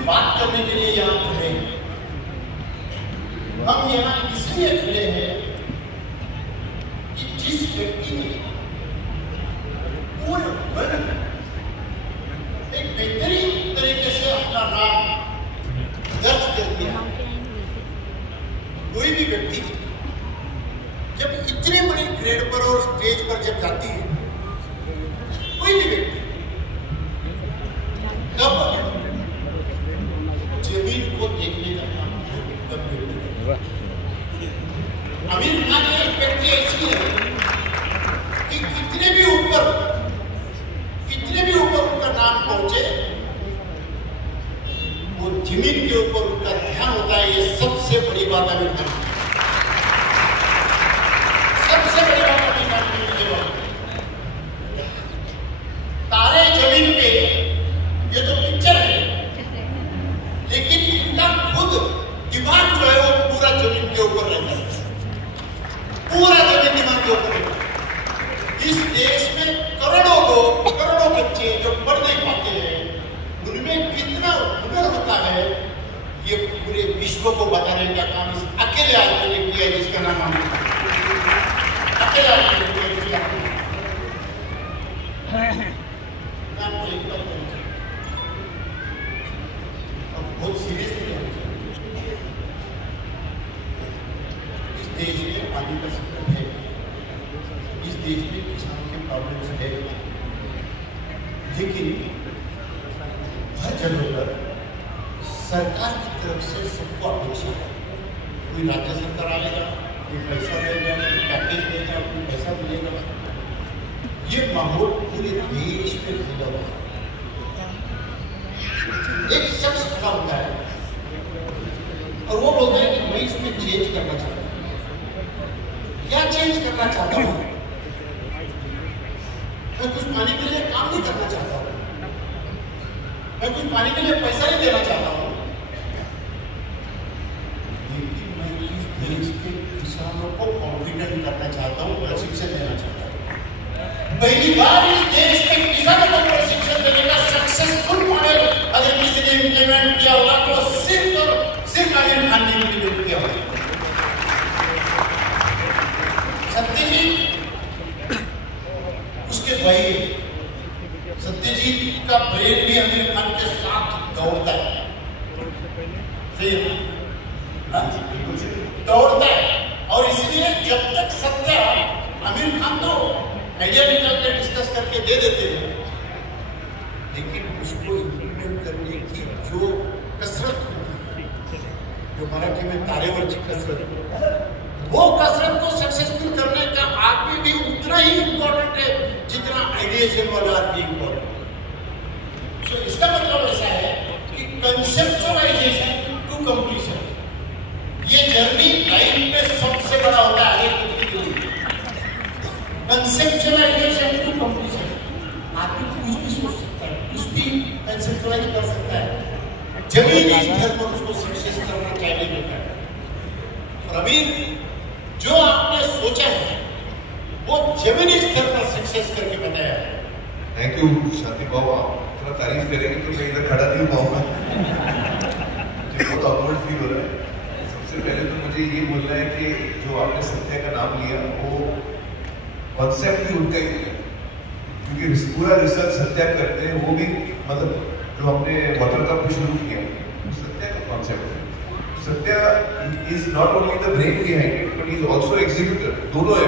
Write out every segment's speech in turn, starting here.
सिर्फ बात करने के लिए यहाँ खड़े हैं। हम यहाँ इसलिए खड़े हैं कि जिस व्यक्ति ने पूरे वर्ल्ड में एक बेहतरीन तरीके से अपना नाम दर्ज कर दिया, कोई भी व्यक्ति जब इतने बड़े ग्रेड पर और स्टेज पर जब जाती है, कोई भी व्यक्ति तब जमीन को देखने का काम आमिर खान एक व्यक्ति ऐसी है कि कितने भी ऊपर उनका नाम पहुंचे, वो जमीन के ऊपर उनका ध्यान होता है। ये सबसे बड़ी बात आमिर खान की, सबसे बड़ी बात आमिर खान की तारे जमीन पे, ये तो पिक्चर है, लेकिन इनका खुद दिमाग जो है वो पूरा जमीन के ऊपर रहता है, पूरा जमीन दिमाग के ऊपर रहता है। इस देश में करोड़ों बच्चे जो पढ़ नहीं पाते हैं, उनमें कितना हुनर होता है, ये पूरे विश्व को बताने का काम इस अकेले आदमी ने किया है, जिसका नाम आमिर खान। अकेले आदमी ने किया नाम को एक बार बहुत सीरियसली इस देश में पानी का संकट है, इस देश में किसानों के प्रॉब्लम्स है, लेकिन हर जगह पर सरकार की तरफ से सबको अपेक्षा है। कोई राज्य सरकार आएगा, कोई पैसा देगा, कोई पैकेज देगा, कोई पैसा मिलेगा। ये माहौल पूरे देश में फैला हुआ है। एक शख्स खड़ा होता है और वो बोलता है कि मैं इसमें चेंज करना चाहता हूँ। क्या चेंज करना चाहता हूँ? मैं कुछ पानी के लिए काम नहीं करना चाहता हूँ, मैं कुछ पानी के लिए पैसा नहीं देना चाहता हूँ, लेकिन मैं इस देश के किसानों को कॉन्फिडेंट करना चाहता हूँ, प्रशिक्षण देना चाहता हूँ। पहली बार इस देश में किसानों को प्रशिक्षण देने का सक्सेसफुल मॉडल अगर किसी ने इम्प्लीमेंट किया होगा तो सिर्फ और सिर्फ आमिर खान ने इम्प्लीमेंट किया होगा। सत्यजीत उसके भाई, सत्यजीत का ब्रेन भी आमिर खान के साथ दौड़ता है, सही है ना? दौड़ता है। और इसलिए जब तक सत्य आमिर खान तो आइडिया निकाल के डिस्कस करके दे देते हैं, लेकिन उसको इम्प्लीमेंट करने की जो कसरत होती है, जो मराठी में तारेवरची कसरत, वो कसरत को सक्सेसफुल करने का आदमी भी उतना ही इम्पोर्टेंट है जितना आइडिएशन वाला आदमी इम्पोर्टेंट है। तो इसका मतलब ऐसा है कि कंसेप्चुअलाइजेशन टू कंप्लीशन, ये जर्नी लाइफ में सबसे बड़ा होता है। कंसेप्चुअलाइजेशन टू कंप्लीशन, आदमी कुछ भी सोच सकता है, कुछ भी कंसेप्चुअलाइज कर सकता है, जमीनी स्तर पर उसको सक्सेस करना चाहिए होता है। और अभी जो आपने सोचा है वो जमीनी स्तर पर सक्सेस करके बताया है। थैंक यू शांति बाबू, आप इतना तारीफ करेंगे तो मैं इधर खड़ा नहीं पाऊंगा, मुझे बहुत ऑकवर्ड फील हो रहा है। सबसे पहले तो मुझे ये बोलना है कि जो आपने सत्या का नाम लिया वो कॉन्सेप्ट भी उनका ही है, क्योंकि पूरा रिसर्च सत्या करते हैं, वो भी मतलब जो हमने वाटर कप भी शुरू किया सत्या का कॉन्सेप्ट है। Satya is not only the brain behind it but is also executor, दोनों है।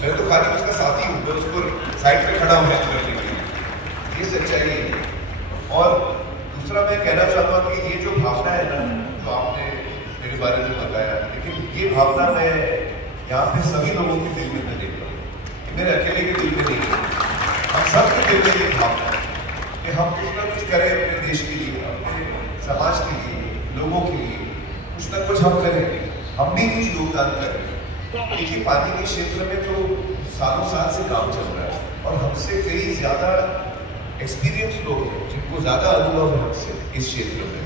मैं तो खाली उसका साथी हूँ, मैं उसको साइड पे खड़ा हूँ करने के लिए, ये सच्चाई है। और दूसरा मैं कहना चाहता हूँ कि ये जो भावना है ना, जो आपने मेरे बारे में बताया, लेकिन ये भावना मैं यहाँ पे सभी लोगों के दिल में देख रहा हूँ, मेरे अकेले के दिल में नहीं है, हम सबके दिल में ये भावना है कि हम कुछ ना कुछ करें अपने देश के लिए, अपने समाज के लिए, लोगों के लिए कुछ ना कुछ हम करें, हम भी कुछ योगदान करें। देखिए पानी के क्षेत्र में तो सालों साल से काम चल रहा है और हमसे कई ज्यादा एक्सपीरियंस लोग हैं जिनको ज्यादा अनुभव है हमसे इस क्षेत्र में।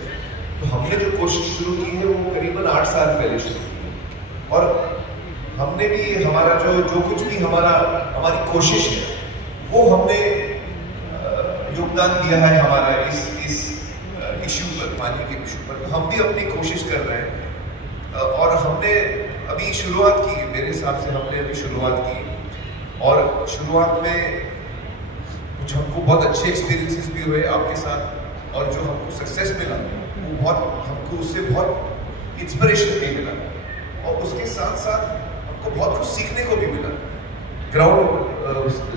तो हमने जो कोशिश शुरू की है वो करीबन 8 साल पहले शुरू की है और हमने भी हमारा जो कुछ भी हमारी कोशिश है वो हमने योगदान दिया है हमारा इस इशू पर, पानी के इशू पर। तो हम भी अपनी कोशिश कर रहे हैं और हमने अभी शुरुआत की, मेरे हिसाब से हमने अभी शुरुआत की और शुरुआत में कुछ हमको बहुत अच्छे एक्सपीरियंसेस भी हुए आपके साथ और जो हमको सक्सेस मिला वो बहुत हमको उससे बहुत इंस्पिरेशन भी मिला और उसके साथ साथ हमको बहुत कुछ सीखने को भी मिला। ग्राउंड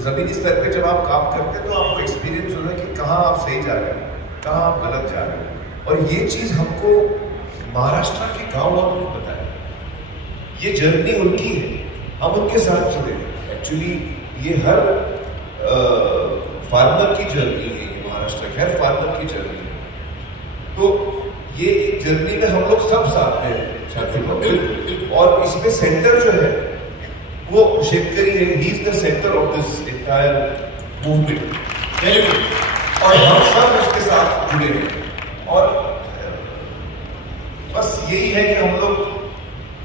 ज़मीनी स्तर पे जब आप काम करते हैं तो आपको एक्सपीरियंस होता है कि कहाँ आप सही जा रहे हैं, कहाँ आप गलत जा रहे हैं। और ये चीज़ हमको महाराष्ट्र के गाँव वालों ने बताया। ये जर्नी उनकी है, हम उनके साथ जुड़े हैं। एक्चुअली ये हर फार्मर की जर्नी है, ये महाराष्ट्र के हर फार्मर की जर्नी है। तो ये जर्नी में हम लोग सब साथ हैं शाकिब भाई, और इसमें सेंटर जो है वो शेतकरी है। He is the centre of this entire movement और हम सब उसके साथ जुड़े हैं। और बस यही है कि हम लोग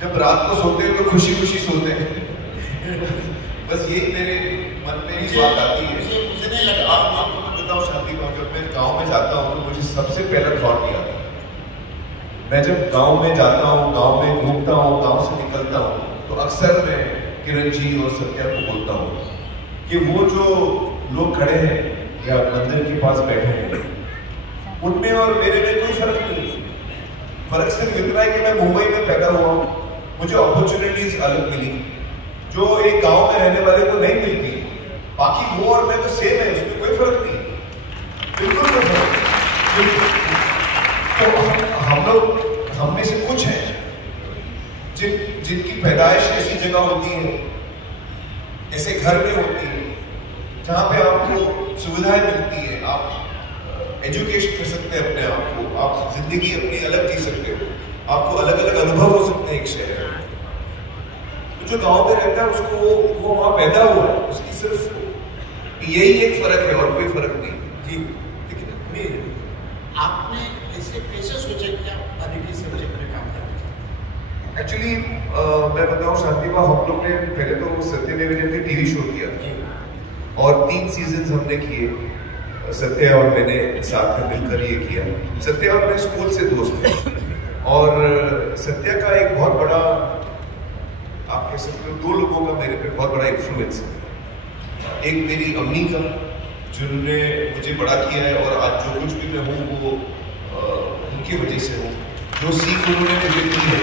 जब रात को सोते हैं तो खुशी खुशी सोते हैं। बस यही मेरे मन में एक बात आती है। मुझे नहीं लगा, आपको मैं बताऊं शादी का, जब मैं गांव में जाता हूँ तो मुझे सबसे पहला थॉट नहीं आता। मैं जब गांव में जाता हूँ, गांव में घूमता हूँ, गांव से निकलता हूँ तो अक्सर मैं किरण जी और सत्या को बोलता हूँ कि वो जो लोग खड़े हैं या मंदिर के पास बैठे हैं उनमें और मेरे में कोई फर्क नहीं है। फर्क सिर्फ इतना है कि मैं मुंबई में पैदा हुआ हूँ, मुझे अपॉर्चुनिटीज अलग मिली जो एक गांव में रहने वाले को नहीं मिलती। बाकी वो और मैं तो सेम है, उसमें कोई फर्क नहीं, बिल्कुल कोई फर्क नहीं। तो हम लोग, हम में से कुछ हैं जिनकी पैदाइश ऐसी जगह होती है, ऐसे घर में होती है जहाँ पे आपको सुविधाएं मिलती है, आप एजुकेशन कर सकते हैं अपने आप को, आप जिंदगी अपनी अलग जी सकते हो, आपको अलग अलग अनुभव हो सकते हैं एक शहर में। तो जो गांव में रहता है उसको वो वहाँ पैदा हुआ है, उसकी सिर्फ यही एक फर्क है और कोई फर्क नहीं जी। लेकिन आपने ऐसे कैसे सोचा कि आप तरीके से सब्जेक्ट में काम करें? एक्चुअली मैं बताऊं शांतिबा, हम लोग ने पहले तो सत्यमेव जयते टीवी शो किया और 3 सीजन्स हमने किए। सत्य और मैंने साथ में मिलकर ये किया। सत्य और मैं स्कूल से दोस्त हैं और सत्य का एक बहुत बड़ा, आप कह सकते हो 2 लोगों का मेरे पे बहुत बड़ा इन्फ्लुएंस है। एक मेरी अम्मी का, जिन्होंने मुझे बड़ा किया है और आज जो कुछ भी मैं हूँ वो उनकी वजह से हूँ। जो सीख उन्होंने मुझे दी है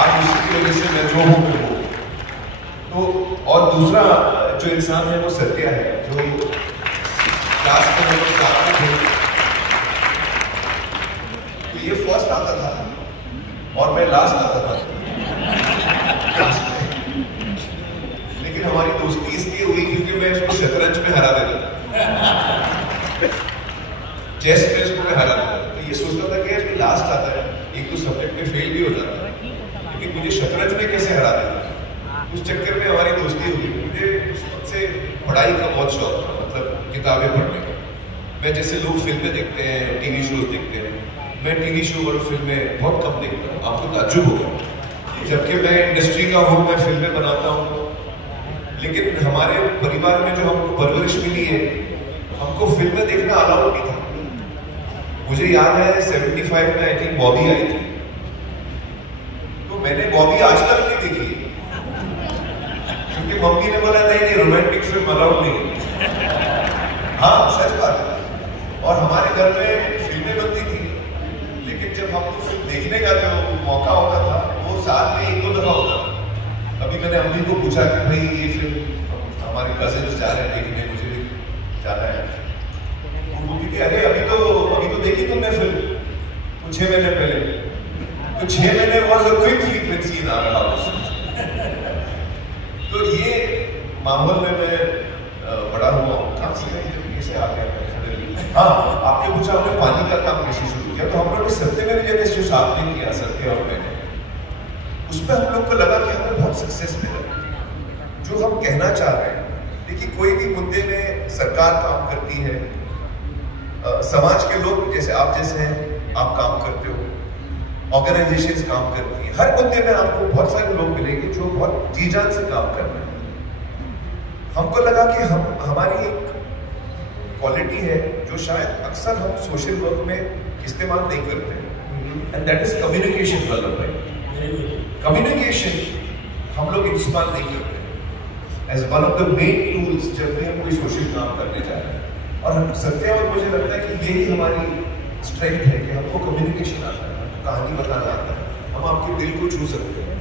आज उसी की वजह से मैं जो हूँ मैं हूँ। तो और दूसरा जो इंसान है वो सत्य है, जो क्लास में हम लोग साथ में थे। तो ये फर्स्ट आता था और मैं लास्ट आता था क्लास में। लेकिन हमारी दोस्ती इसलिए हुई क्योंकि मैं उसको शतरंज में हरा देता था, चेस में उसको मैं हरा देता था। तो ये सोचता था कि लास्ट आता है, एक तो सब्जेक्ट में फेल भी हो जाता है, लेकिन मुझे शतरंज में कैसे हरा देता। उस चक्कर में हमारी दोस्ती हुई। मुझे उस वक्त से पढ़ाई का बहुत शौक था, मतलब किताबें पढ़ने का। मैं जैसे लोग फिल्में देखते हैं, टीवी शोज देखते हैं, मैं टीवी शो और फिल्में बहुत कम देखता हूँ। आपको ताज्जुब होगा, जबकि मैं इंडस्ट्री का हूँ, मैं फिल्में बनाता हूँ। लेकिन हमारे परिवार में जो हमको परवरिश मिली है, हमको फिल्में देखना अलाउड नहीं था। मुझे याद है 75 में आई थिंक बॉबी आई थी, तो मैंने बॉबी आज तक नहीं देखी क्योंकि मम्मी ने बोला नहीं रोमांटिक फिल्म अलाउड नहीं। हाँ सच बात है। और हमारे घर में फिल्में बनती थी, लेकिन जब हमको फिल्म देखने का जो मौका होता था वो साल में 1-2 दफा होता था। अभी मैंने अम्मी को पूछा कि भाई ये फिल्म हमारे कजिन्स जा रहे हैं देखने, मुझे भी जाना है। वो बोलती थी अरे अभी तो देखी तुमने फिल्म तो 6 महीने पहले। तो 6 महीने was a quick frequency in our house. तो ये माहौल में मैं बड़ा हुआ हूँ। कहाँ से कैसे आ गया? हाँ, आपने पूछा हमने पानी का काम कैसे शुरू किया, तो हम लोग ने सत्यमेव जयते जो साथ में किया, सत्य और मैंने, उसमें हम लोग को लगा कि हमें बहुत सक्सेस मिला जो हम कहना चाह रहे हैं। देखिए कोई भी मुद्दे में सरकार काम करती है, समाज के लोग जैसे आप जैसे हैं आप काम करते हो, ऑर्गेनाइजेशंस काम करती है। हर मुद्दे में आपको बहुत सारे लोग मिलेंगे जो बहुत जी जान से काम कर रहे हैं। हमको लगा कि हमारी एक क्वालिटी है जो शायद अक्सर हम सोशल वर्क में इस्तेमाल नहीं करते हैं, and that is communication. Vallabh Bhai, communication हम लोग इस्तेमाल नहीं करते as one of the main tools जब भी हम कोई सोशल काम करने जा रहे हैं। और सत्या और मुझे लगता है कि यही हमारी स्ट्रेंथ है कि हमको कम्युनिकेशन आता है, कहानी बताना आता है, हम आपके दिल को छू सकते हैं।